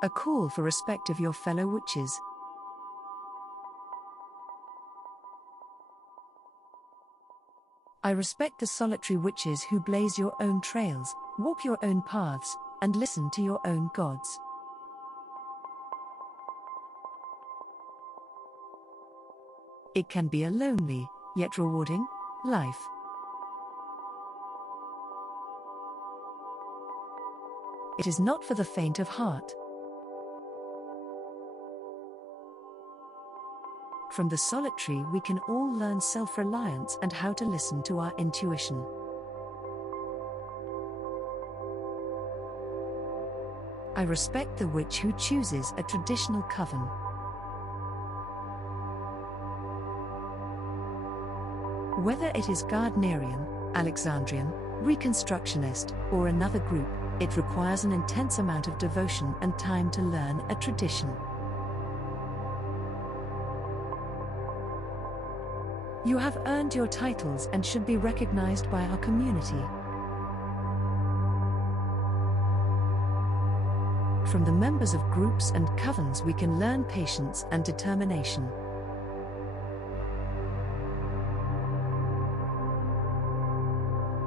A call for respect of your fellow witches. I respect the solitary witches who blaze your own trails, walk your own paths, and listen to your own gods. It can be a lonely, yet rewarding, life. It is not for the faint of heart. From the solitary we can all learn self-reliance and how to listen to our intuition. I respect the witch who chooses a traditional coven. Whether it is Gardnerian, Alexandrian, reconstructionist, or another group, it requires an intense amount of devotion and time to learn a tradition. You have earned your titles and should be recognized by our community. From the members of groups and covens we can learn patience and determination.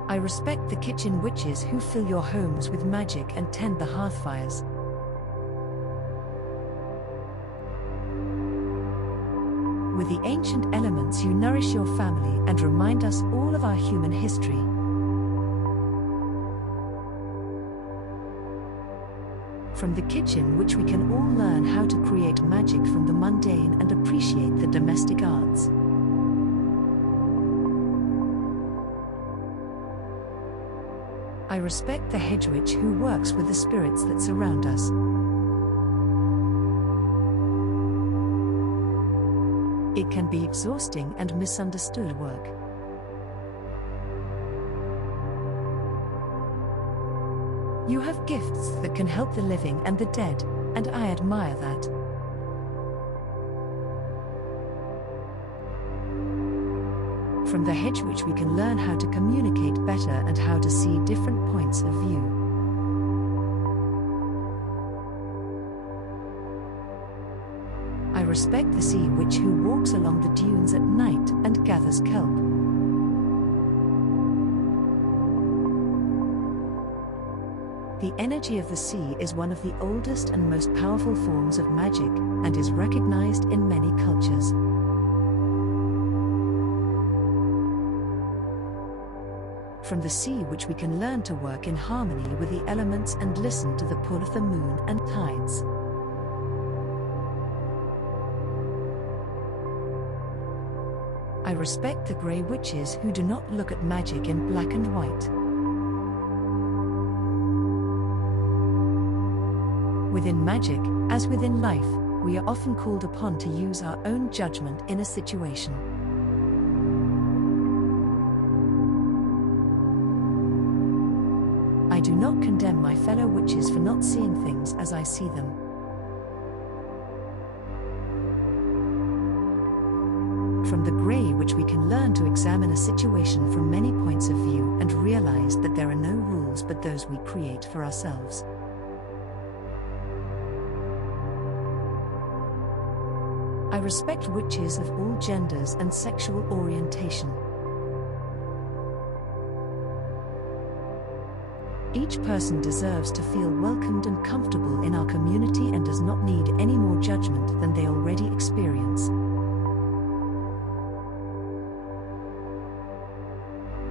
I respect the kitchen witches who fill your homes with magic and tend the hearthfires. With the ancient elements you nourish your family and remind us all of our human history. From the kitchen witch we can all learn how to create magic from the mundane and appreciate the domestic arts. I respect the hedge witch who works with the spirits that surround us. It can be exhausting and misunderstood work. You have gifts that can help the living and the dead, and I admire that. From the hedge witch we can learn how to communicate better and how to see different points of view. I respect the sea witch who walks along the dunes at night and gathers kelp. The energy of the sea is one of the oldest and most powerful forms of magic, and is recognized in many cultures. From the sea witch we can learn to work in harmony with the elements and listen to the pull of the moon and tides. I respect the grey witches who do not look at magic in black and white. Within magic, as within life, we are often called upon to use our own judgment in a situation. I do not condemn my fellow witches for not seeing things as I see them. From the grey witch we can learn to examine a situation from many points of view and realize that there are no rules but those we create for ourselves. I respect witches of all genders and sexual orientation. Each person deserves to feel welcomed and comfortable in our community and does not need any more judgment than they already experience.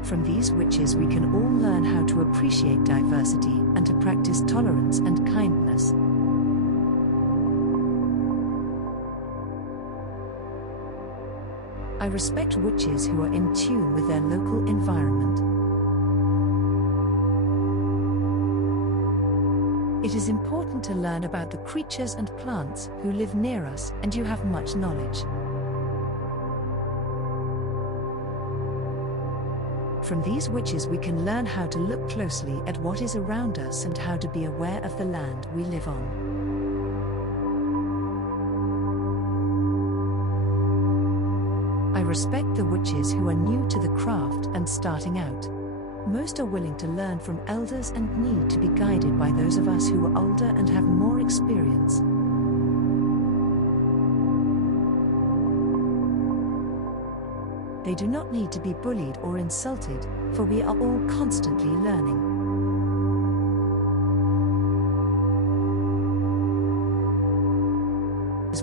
From these witches we can all learn how to appreciate diversity and to practice tolerance and kindness. I respect witches who are in tune with their local environment. It is important to learn about the creatures and plants who live near us, and you have much knowledge. From these witches we can learn how to look closely at what is around us and how to be aware of the land we live on. I respect the witches who are new to the craft and starting out. Most are willing to learn from elders and need to be guided by those of us who are older and have more experience. They do not need to be bullied or insulted, for we are all constantly learning.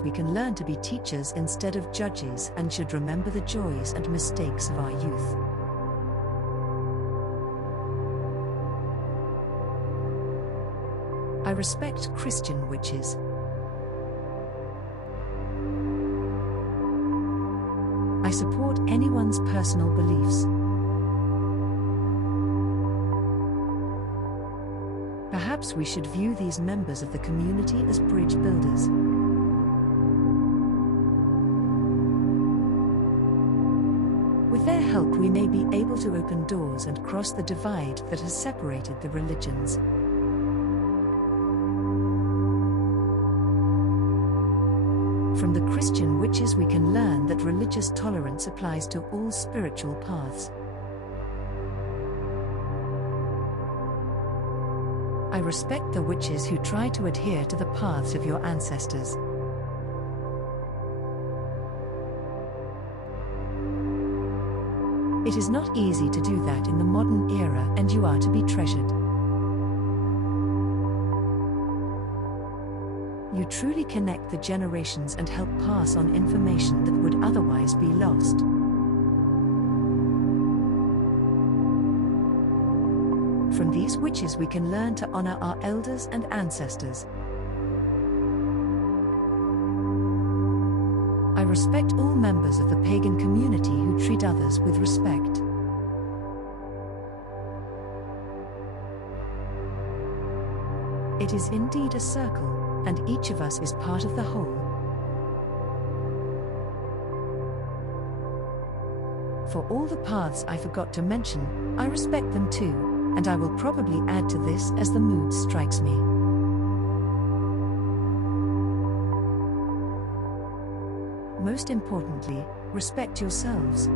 We can learn to be teachers instead of judges and should remember the joys and mistakes of our youth. I respect Christian witches. I support anyone's personal beliefs. Perhaps we should view these members of the community as bridge builders. With their help, we may be able to open doors and cross the divide that has separated the religions. From the Christian witches, we can learn that religious tolerance applies to all spiritual paths. I respect the witches who try to adhere to the paths of your ancestors. It is not easy to do that in the modern era, and you are to be treasured. You truly connect the generations and help pass on information that would otherwise be lost. From these witches we can learn to honor our elders and ancestors. I respect all members of the pagan community who treat others with respect. It is indeed a circle, and each of us is part of the whole. For all the paths I forgot to mention, I respect them too, and I will probably add to this as the mood strikes me. Most importantly, respect yourselves.